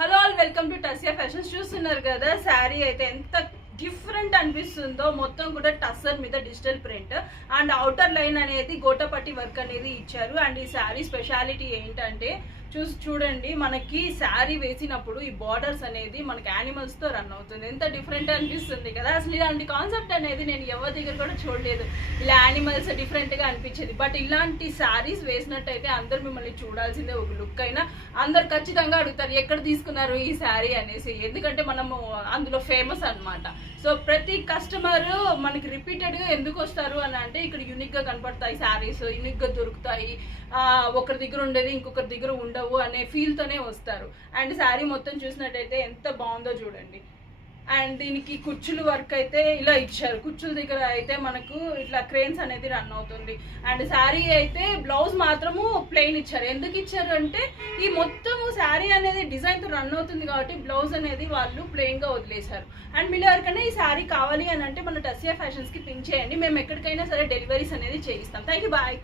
Hello all, welcome to Tasya fashions. చూస్తున్నారు కదా శారీ అయితే ఎంత డిఫరెంట్ అనిపిస్తుందో. మొత్తం కూడా టస్సర్ మీద digital print and outer line అనేది గోటపట్టి వర్క్ అనేది ఇచ్చారు. అండ్ ఈ శారీ స్పెషాలిటీ ఏంటంటే చూడండి, మనకి శారీ వేసినప్పుడు ఈ బార్డర్స్ అనేది మనకి యానిమల్స్ తో రన్ అవుతుంది. ఎంత డిఫరెంట్ అనిపిస్తుంది కదా. అసలు ఇలాంటి కాన్సెప్ట్ అనేది నేను ఎవరి దగ్గర కూడా చూడలేదు. ఇలా యానిమల్స్ డిఫరెంట్ గా అనిపించేది. బట్ ఇలాంటి శారీస్ వేసినట్టయితే అందరు మిమ్మల్ని చూడాల్సిందే. ఒక లుక్ అయినా అందరు ఖచ్చితంగా అడుగుతారు ఎక్కడ తీసుకున్నారు ఈ శారీ అనేసి. ఎందుకంటే మనము అందులో ఫేమస్ అన్నమాట. సో ప్రతి కస్టమర్ మనకి రిపీటెడ్ గా ఎందుకు వస్తారు అని అంటే, ఇక్కడ యూనిక్ గా కనపడతాయి శారీస్, యూనిక్ గా దొరుకుతాయి, ఒకరి దగ్గర ఉండేది ఇంకొకరి దగ్గర ఉండవు అనే ఫీల్ తోనే వస్తారు. అండ్ శారీ మొత్తం చూసినట్టయితే ఎంత బాగుందో చూడండి. అండ్ దీనికి కుచ్చులు వర్క్ అయితే ఇలా ఇచ్చారు. కుచ్చుల దగ్గర అయితే మనకు ఇట్లా క్రేన్స్ అనేది రన్ అవుతుంది. అండ్ శారీ అయితే బ్లౌజ్ మాత్రము ప్లెయిన్ ఇచ్చారు. ఎందుకు ఇచ్చారు అంటే, ఈ మొత్తము శారీ అనేది డిజైన్ తో రన్ అవుతుంది కాబట్టి బ్లౌజ్ అనేది వాళ్ళు ప్లెయిన్ గా వదిలేశారు. అండ్ మీరు ఎవరికైనా ఈ శారీ కావాలి అని అంటే మన టస్యా ఫ్యాషన్స్ కి పిన్ చేయండి. మేము ఎక్కడికైనా సరే డెలివరీస్ అనేది చేయిస్తాం. Thank you, bye.